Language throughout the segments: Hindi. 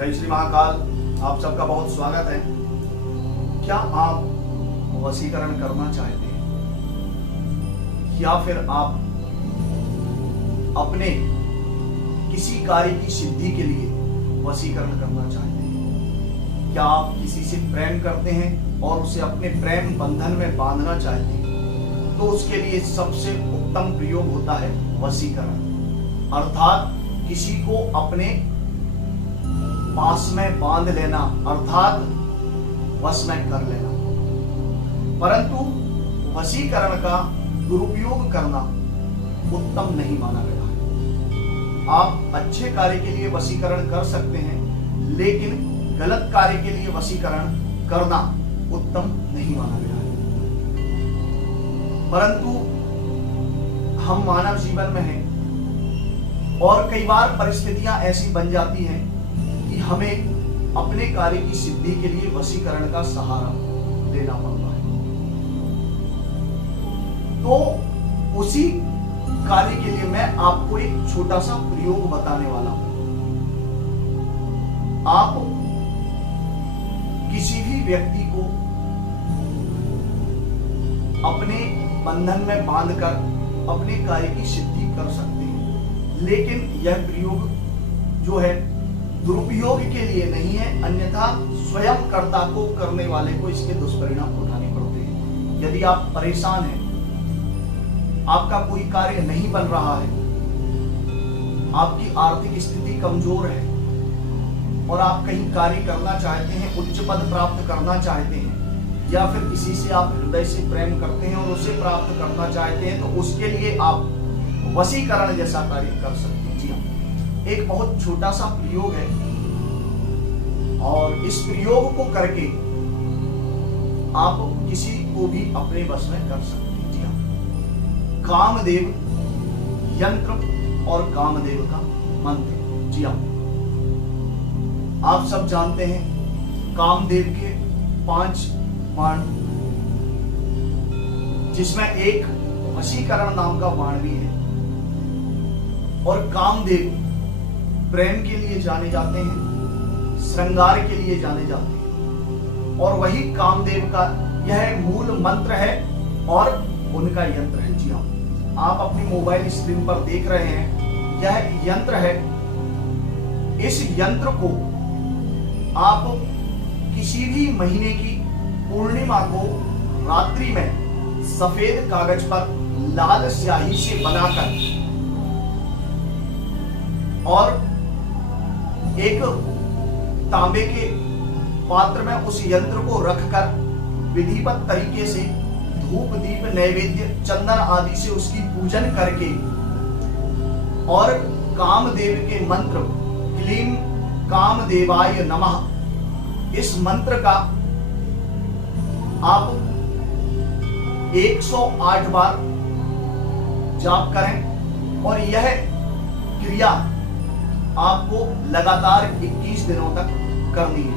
जय श्री महाकाल। आप सबका बहुत स्वागत है। क्या आप वशीकरण करना चाहते हैं या फिर आप अपने किसी कार्य की सिद्धि के लिए वशीकरण करना चाहते हैं? क्या आप किसी से प्रेम करते हैं और उसे अपने प्रेम बंधन में बांधना चाहते हैं? तो उसके लिए सबसे उत्तम प्रयोग होता है वशीकरण, अर्थात किसी को अपने पास में बांध लेना, अर्थात वश में कर लेना। परंतु वशीकरण का दुरुपयोग करना उत्तम नहीं माना गया है। आप अच्छे कार्य के लिए वशीकरण कर सकते हैं, लेकिन गलत कार्य के लिए वशीकरण करना उत्तम नहीं माना गया है। परंतु हम मानव जीवन में हैं और कई बार परिस्थितियां ऐसी बन जाती हैं कि हमें अपने कार्य की सिद्धि के लिए वशीकरण का सहारा लेना पड़ता है। तो उसी कार्य के लिए मैं आपको एक छोटा सा प्रयोग बताने वाला हूं। आप किसी भी व्यक्ति को अपने बंधन में बांधकर अपने कार्य की सिद्धि कर सकते हैं, लेकिन यह प्रयोग जो है दुरुपयोग के लिए नहीं है, अन्यथा स्वयं कर्ता को करने वाले को इसके दुष्परिणाम उठाने पड़ते हैं। यदि आप परेशान हैं, आपका कोई कार्य नहीं बन रहा है, आपकी आर्थिक स्थिति कमजोर है और आप कहीं कार्य करना चाहते हैं, उच्च पद प्राप्त करना चाहते हैं, या फिर किसी से आप हृदय से प्रेम करते हैं और उसे प्राप्त करना चाहते हैं, तो उसके लिए आप वशीकरण जैसा कार्य कर सकते हैं। जी हाँ, एक बहुत छोटा सा प्रयोग है और इस प्रयोग को करके आप किसी को भी अपने वश में कर सकते हैं। जी हाँ, कामदेव यंत्र और कामदेव का मंत्र। जी हाँ, आप सब जानते हैं कामदेव के 5 बाण, जिसमें एक वशीकरण नाम का बाण भी है। और कामदेव प्रेम के लिए जाने जाते हैं, श्रृंगार के लिए जाने जाते हैं, और वही कामदेव का यह मूल मंत्र है और उनका यंत्र है। जी हाँ, आप अपनी मोबाइल स्क्रीन पर देख रहे हैं, यह यंत्र है। इस यंत्र को आप किसी भी महीने की पूर्णिमा को रात्रि में सफेद कागज पर लाल स्याही से बनाकर और एक तांबे के पात्र में उस यंत्र को रखकर विधिवत तरीके से धूप दीप नैवेद्य चंदन आदि से उसकी पूजन करके और कामदेव के मंत्र क्लीम कामदेवाय नमः, इस मंत्र का आप 108 बार जाप करें और यह क्रिया आपको लगातार 21 दिनों तक करनी है।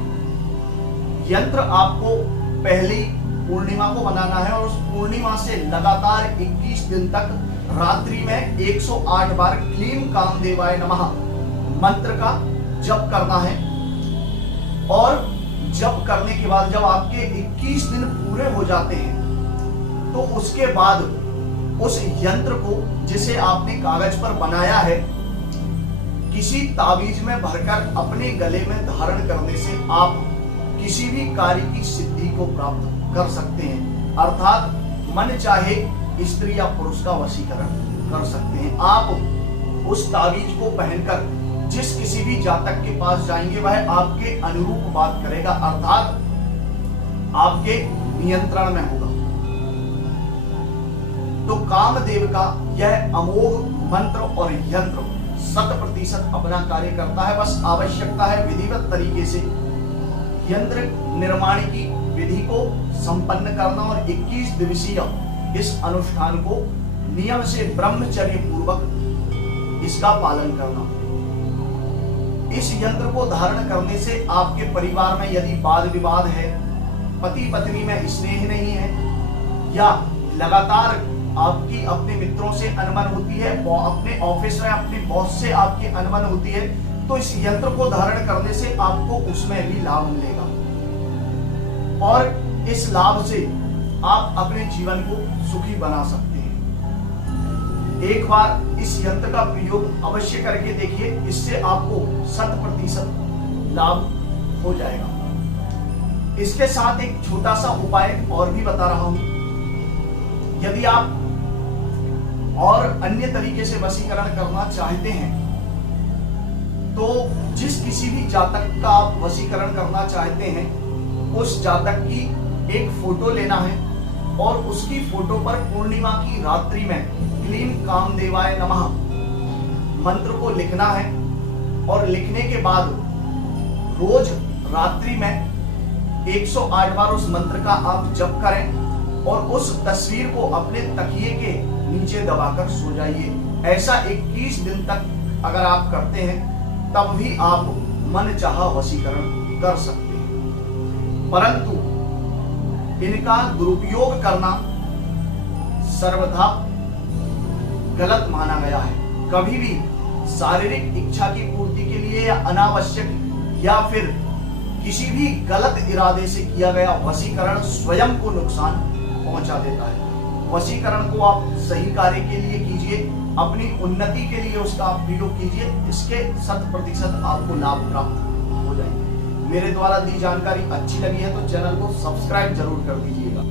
यंत्र आपको पहली पूर्णिमा को बनाना है और उस पूर्णिमा से लगातार 21 दिन तक रात्रि में 108 बार क्लीम कामदेवाय नमः मंत्र का जप करना है। और जप करने के बाद जब आपके 21 दिन पूरे हो जाते हैं, तो उसके बाद उस यंत्र को जिसे आपने कागज पर बनाया है, किसी ताबीज में भरकर अपने गले में धारण करने से आप किसी भी कार्य की सिद्धि को प्राप्त कर सकते हैं, अर्थात मन चाहे स्त्री या पुरुष का वशीकरण कर सकते हैं। आप उस ताबीज को पहनकर जिस किसी भी जातक के पास जाएंगे, वह आपके अनुरूप बात करेगा, अर्थात आपके नियंत्रण में होगा। तो कामदेव का यह अमोघ मंत्र और यंत्र 100% अपना कार्य करता है। बस आवश्यकता है विधिवत तरीके से यंत्र निर्माण की विधि को संपन्न करना और 21 दिवसीय इस अनुष्ठान को नियम से ब्रह्मचर्य पूर्वक इसका पालन करना। इस यंत्र को धारण करने से आपके परिवार में यदि वाद विवाद है, पति पत्नी में स्नेह नहीं है, या लगातार आपकी अपने मित्रों से अनबन होती है, अपने ऑफिस में अपने बॉस से आपकी अनबन होती है, तो तो इस यंत्र को धारण करने से आपको उसमें भी लाभ मिलेगा और इस लाभ से आप अपने जीवन को सुखी बना सकते हैं। एक बार इस यंत्र का प्रयोग अवश्य करके देखिए, इससे आपको 100% लाभ हो जाएगा। इसके साथ एक छोटा सा उपाय और भी बता रहा हूं। यदि आप और अन्य तरीके से वशीकरण करना चाहते हैं तो जिस किसी भी जातक का आप वशीकरण करना चाहते हैं उस जातक की एक फोटो लेना है और उसकी फोटो पर पूर्णिमा की रात्रि में क्लीम कामदेवाय नमः मंत्र को लिखना है और लिखने के बाद रोज रात्रि में 108 बार उस मंत्र का आप जप करें और उस तस्वीर को अपने तकिए के नीचे दबाकर सो जाइए। ऐसा 21 दिन तक अगर आप करते हैं तब भी आप मन चाहा वशीकरण कर सकते हैं, परंतु इनका दुरुपयोग करना सर्वथा गलत माना गया है। कभी भी शारीरिक इच्छा की पूर्ति के लिए या अनावश्यक या फिर किसी भी गलत इरादे से किया गया वशीकरण स्वयं को नुकसान पहुंचा देता है। वशीकरण को आप सही कार्य के लिए कीजिए, अपनी उन्नति के लिए उसका आप प्रयोग कीजिए, इसके 100% आपको लाभ प्राप्त हो जाएंगे। मेरे द्वारा दी जानकारी अच्छी लगी है तो चैनल को सब्सक्राइब जरूर कर दीजिएगा।